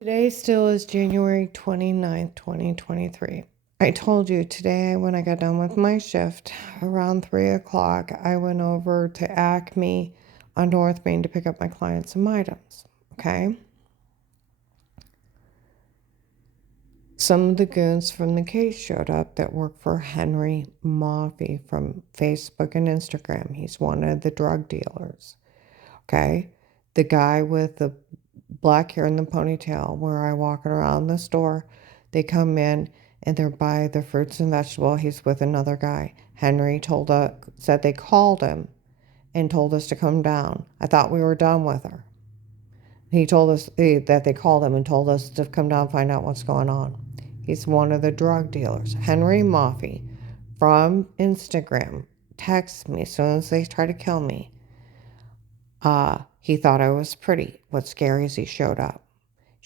Today still is January 29th, 2023. I told you today when I got done with my shift around 3 o'clock, I went over to Acme on North Main to pick up my clients some items. Okay. Some of the goons from the case showed up that work for Henry Maffey from Facebook and Instagram. He's one of the drug dealers. Okay. The guy with the black hair in the ponytail where I walking around the store, they come in and they're by the fruits and vegetable. He's with another guy. Henry said they called him and told us to come down. I thought we were done with her. He told us that they called him and told us to come down and find out what's going on. He's one of the drug dealers. Henry Maffey from Instagram texts me as soon as they try to kill me. He thought I was pretty. What's scary is he showed up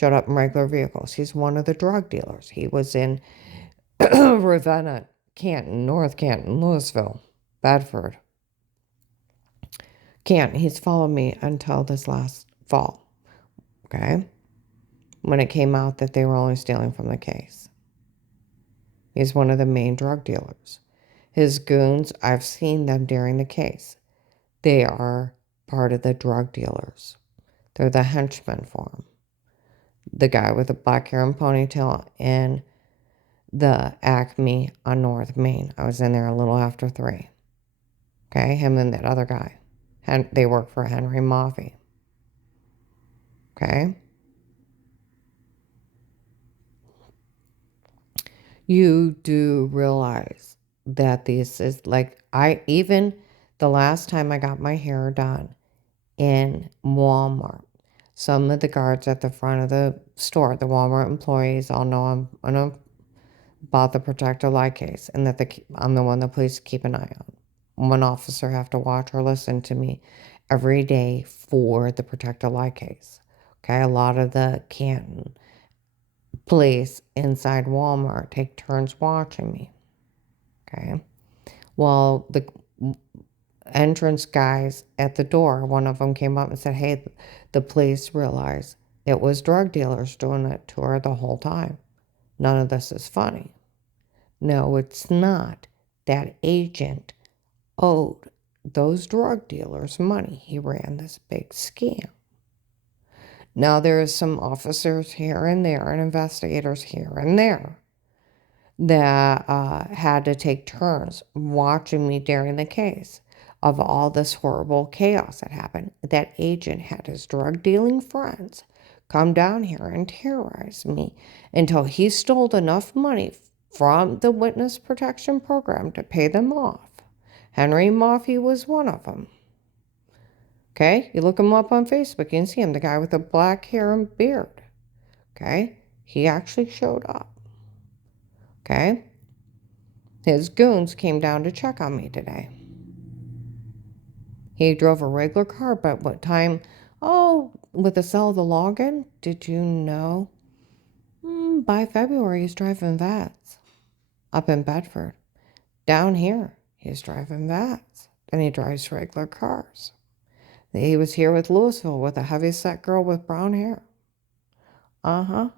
in regular vehicles. He's one of the drug dealers. He was in Ravenna, Canton, North Canton, Louisville, Bedford, Canton. He's followed me until this last fall, okay, when it came out that they were only stealing from the case. He's one of the main drug dealers. His goons, I've seen them during the case. They are part of the drug dealers. They're the henchmen for him. The guy with the black hair and ponytail in the Acme on North Main. I was in there a little after 3. Okay, him and that other guy. They work for Henry Maffey. Okay? You do realize that this is like, even the last time I got my hair done in Walmart, some of the guards at the front of the store, the Walmart employees, all know I'm about the protector lie case and that I'm the one the police keep an eye on. One officer have to watch or listen to me every day for the protector lie case. Okay, a lot of the Canton police inside Walmart take turns watching me. Okay, well, the entrance guys at the door, one of them came up and said, hey, the police realized it was drug dealers doing it to her the whole time. None of this is funny. No, it's not. That agent owed those drug dealers money. He ran this big scam. Now, there is some officers here and there and investigators here and there that had to take turns watching me during the case of all this horrible chaos that happened. That agent had his drug dealing friends come down here and terrorize me until he stole enough money from the witness protection program to pay them off. Henry Maffey was one of them. Okay, you look him up on Facebook, you can see him, the guy with the black hair and beard. Okay, he actually showed up. Okay, his goons came down to check on me today. He drove a regular car, but what time? Oh, with the sell of the login, did you know? By February, he's driving Vats up in Bedford. Down here, he's driving Vats. Then he drives regular cars. He was here with Louisville with a heavy-set girl with brown hair. Uh-huh.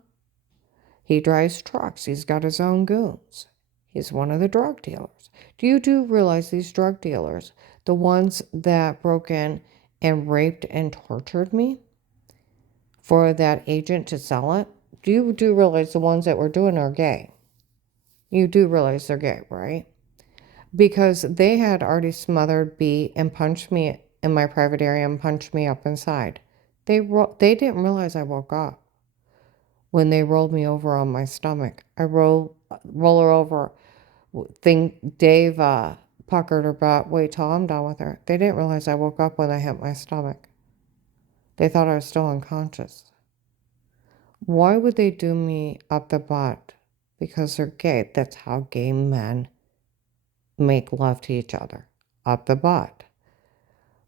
He drives trucks. He's got his own goons. He's one of the drug dealers. Do realize these drug dealers, the ones that broke in and raped and tortured me for that agent to sell it? Do realize the ones that were doing are gay? You do realize they're gay, right? Because they had already smothered, beat, and punched me in my private area and punched me up inside. They didn't realize I woke up when they rolled me over on my stomach. I roll her over. Dave puckered her butt. Wait till I'm done with her. They didn't realize I woke up when I hit my stomach. They thought I was still unconscious. Why would they do me up the butt? Because they're gay. That's how gay men make love to each other. Up the butt.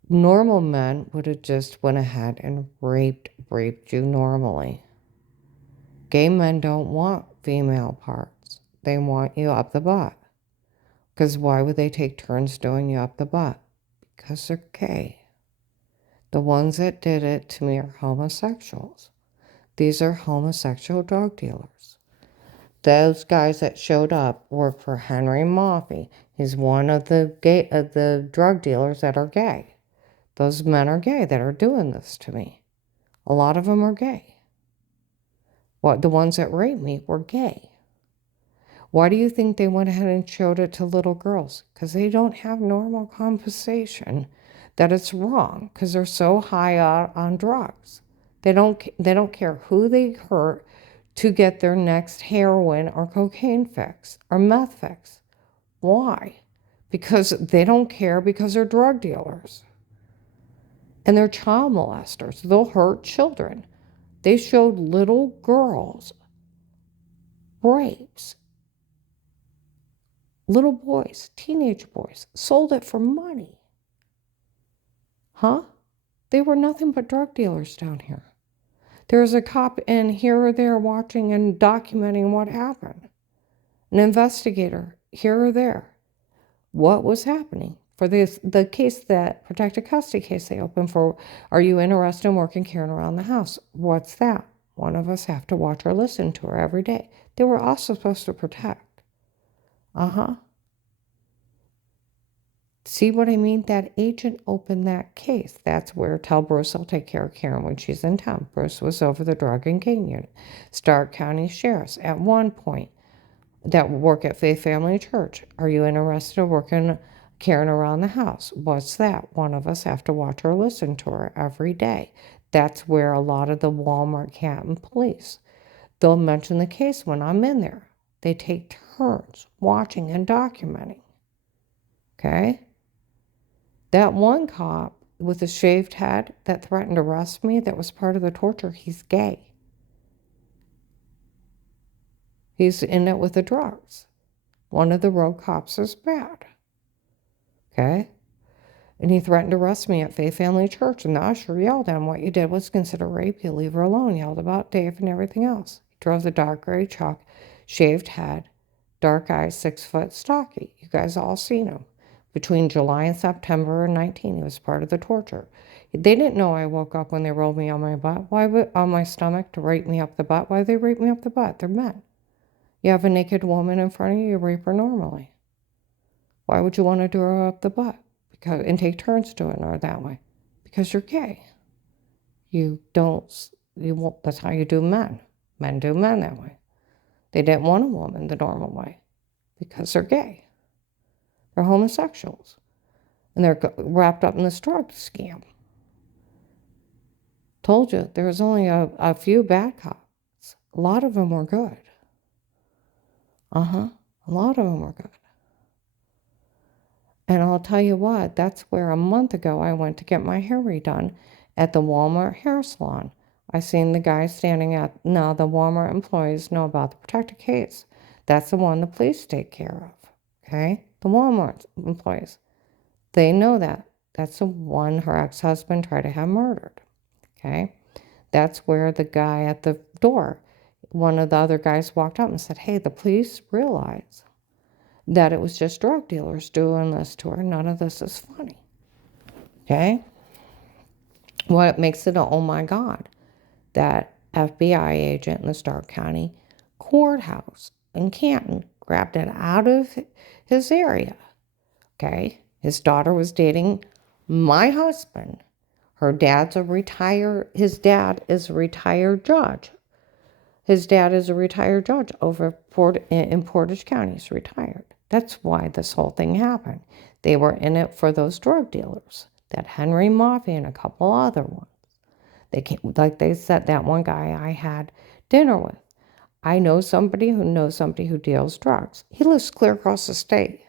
Normal men would have just went ahead and raped you normally. Gay men don't want female parts. They want you up the butt. Because why would they take turns doing you up the butt? Because they're gay. The ones that did it to me are homosexuals. These are homosexual drug dealers. Those guys that showed up work for Henry Maffei. He's one of the drug dealers that are gay. Those men are gay that are doing this to me. A lot of them are gay. The ones that raped me were gay. Why do you think they went ahead and showed it to little girls? Because they don't have normal conversation that it's wrong, because they're so high on drugs. They don't care who they hurt to get their next heroin or cocaine fix or meth fix. Why? Because they don't care, because they're drug dealers. And they're child molesters. They'll hurt children. They showed little girls rapes. Little boys, teenage boys, sold it for money. Huh? They were nothing but drug dealers down here. There's a cop in here or there watching and documenting what happened. An investigator here or there. What was happening? For the case, that protected custody case they opened for, are you interested in working Karen around the house? What's that? One of us have to watch or listen to her every day. They were also supposed to protect. See what I mean? That agent opened that case. That's where tell Bruce I'll take care of Karen when she's in town. Bruce was over the drug and gang unit. Stark County Sheriff's at one point that work at Faith Family Church. Are you interested in working Karen around the house? What's that? One of us have to watch or listen to her every day. That's where a lot of the Walmart Canton police, they'll mention the case when I'm in there. They take turns watching and documenting. Okay? That one cop with a shaved head that threatened to arrest me, that was part of the torture, he's gay. He's in it with the drugs. One of the road cops is bad. Okay? And he threatened to arrest me at Faith Family Church, and the usher yelled at him, what you did was considered rape, you leave her alone, yelled about Dave and everything else. He drove the dark gray truck, shaved head, dark eyes, 6 foot, stocky. You guys all seen him. Between July and September of 19, he was part of the torture. They didn't know I woke up when they rolled me on my butt. Why would on my stomach to rape me up the butt? Why they rape me up the butt? They're men. You have a naked woman in front of you, you rape her normally. Why would you want to do her up the butt? And take turns doing her that way? Because you're gay. You won't, that's how you do men. Men do men that way. They didn't want a woman the normal way because they're gay. They're homosexuals. And they're wrapped up in this drug scam. Told you, there was only a few bad cops. A lot of them were good. A lot of them were good. And I'll tell you what, that's where a month ago I went to get my hair redone at the Walmart hair salon. I seen the guy standing now the Walmart employees know about the protected case. That's the one the police take care of. Okay? The Walmart employees. They know that. That's the one her ex-husband tried to have murdered. Okay? That's where the guy at the door, one of the other guys walked up and said, hey, the police realize that it was just drug dealers doing this to her. None of this is funny. Okay? What makes it oh my God, that FBI agent in the Stark County courthouse in Canton grabbed it out of his area. Okay? His daughter was dating my husband. His dad is a retired judge. His dad is a retired judge over in Portage County. He's retired. That's why this whole thing happened. They were in it for those drug dealers, that Henry Maffei and a couple other ones. They came, like they said, that one guy I had dinner with. I know somebody who knows somebody who deals drugs. He lives clear across the state.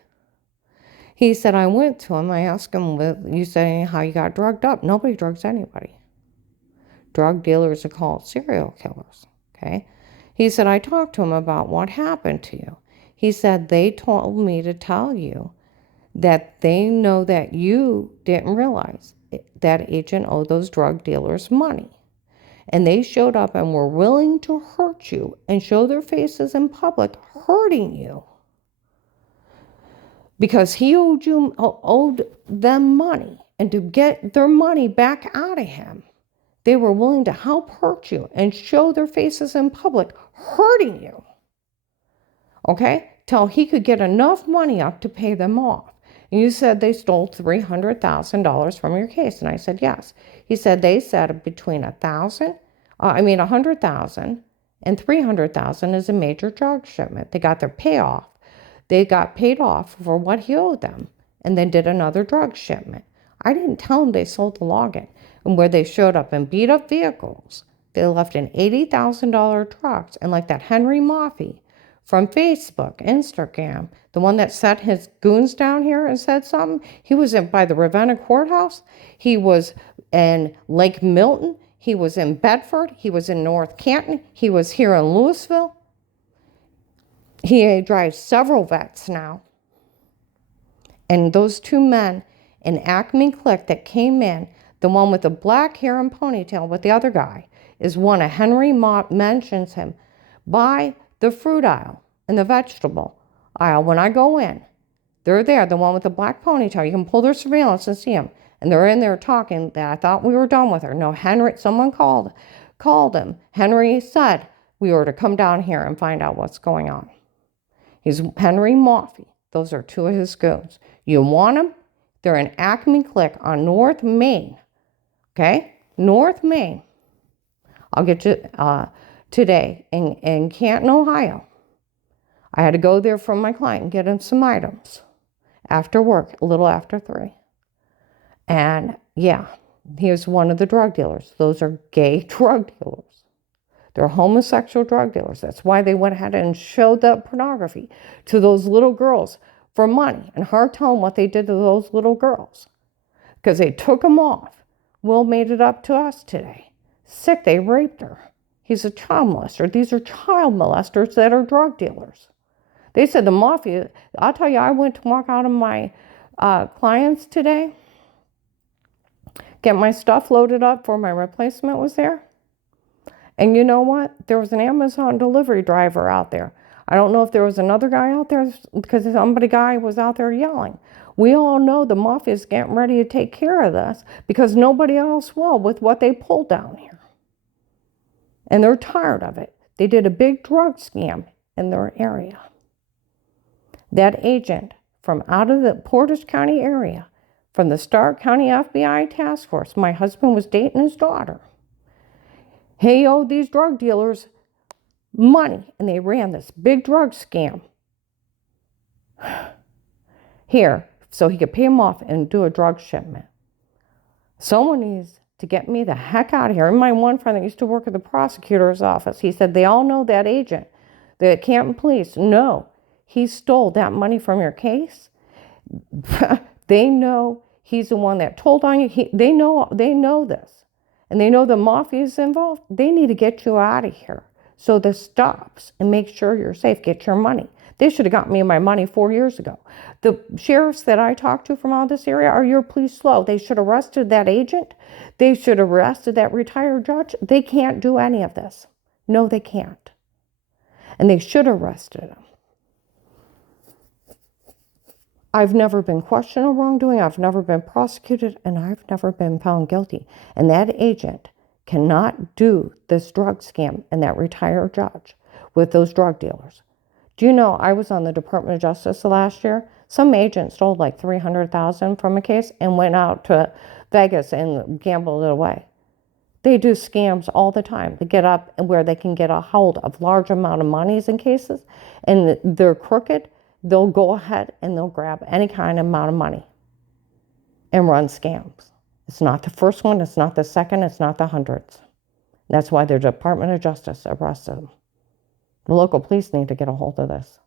He said, I went to him. I asked him, you saying how you got drugged up. Nobody drugs anybody. Drug dealers are called serial killers. Okay? He said, I talked to him about what happened to you. He said, they told me to tell you that they know that you didn't realize that agent owed those drug dealers money. And they showed up and were willing to hurt you and show their faces in public hurting you because he owed them money. And to get their money back out of him, They were willing to help hurt you and show their faces in public, hurting you, okay, till he could get enough money up to pay them off. And you said they stole $300,000 from your case. And I said, yes. He said they said between 100,000 and 300,000 is a major drug shipment. They got their payoff. They got paid off for what he owed them and then did another drug shipment. I didn't tell them they sold the login. And where they showed up in beat up vehicles, they left in $80,000 trucks. And like that Henry Maffei from Facebook, Instagram, the one that sent his goons down here and said something, he was by the Ravenna courthouse. He was in Lake Milton. He was in Bedford. He was in North Canton. He was here in Louisville. He drives several vets now. And those two men in Acme Click that came in, the one with the black hair and ponytail with the other guy, is one of Henry Mott mentions him by the fruit aisle and the vegetable aisle. When I go in, they're there, the one with the black ponytail. You can pull their surveillance and see them. And they're in there talking that I thought we were done with her. No, Henry, someone called him. Henry said we were to come down here and find out what's going on. He's Henry Maffei. Those are two of his goons. You want them? They're in Acme Click on North Main. Okay? North Main. I'll get you today in Canton, Ohio. I had to go there from my client and get him some items after work, a little after 3. And yeah, he was one of the drug dealers. Those are gay drug dealers. They're homosexual drug dealers. That's why they went ahead and showed the pornography to those little girls for money. And her telling what they did to those little girls. Because they took them off. Will made it up to us today. Sick, they raped her. He's a child molester. These are child molesters that are drug dealers. They said the mafia, I'll tell you, I went to walk out of my clients today, get my stuff loaded up for my replacement was there. And you know what? There was an Amazon delivery driver out there. I don't know if there was another guy out there because guy was out there yelling. We all know the mafia is getting ready to take care of this because nobody else will with what they pulled down here. And they're tired of it. They did a big drug scam in their area. That agent from out of the Portage County area, from the Stark County FBI task force, my husband was dating his daughter. He owed these drug dealers money, and they ran this big drug scam here so he could pay him off and do a drug shipment. Someone needs to get me the heck out of here. And my one friend that used to work at the prosecutor's office, he said, they all know that agent, the Canton police. No, he stole that money from your case. They know he's the one that told on you. They know this. And they know the mafia is involved. They need to get you out of here so this stops and make sure you're safe. Get your money. They should have got me my money 4 years ago. The sheriffs that I talked to from all this area are your police slow. They should have arrested that agent. They should have arrested that retired judge. They can't do any of this. No, they can't. And they should have arrested him. I've never been questioned of wrongdoing. I've never been prosecuted, and I've never been found guilty. And that agent cannot do this drug scam and that retired judge with those drug dealers. Do you know I was on the Department of Justice last year? Some agent stole like $300,000 from a case and went out to Vegas and gambled it away. They do scams all the time. They get up where they can get a hold of large amount of monies in cases, and they're crooked. They'll go ahead and they'll grab any kind of amount of money and run scams. It's not the first one, it's not the second, it's not the hundreds. That's why the Department of Justice arrested them. The local police need to get a hold of this.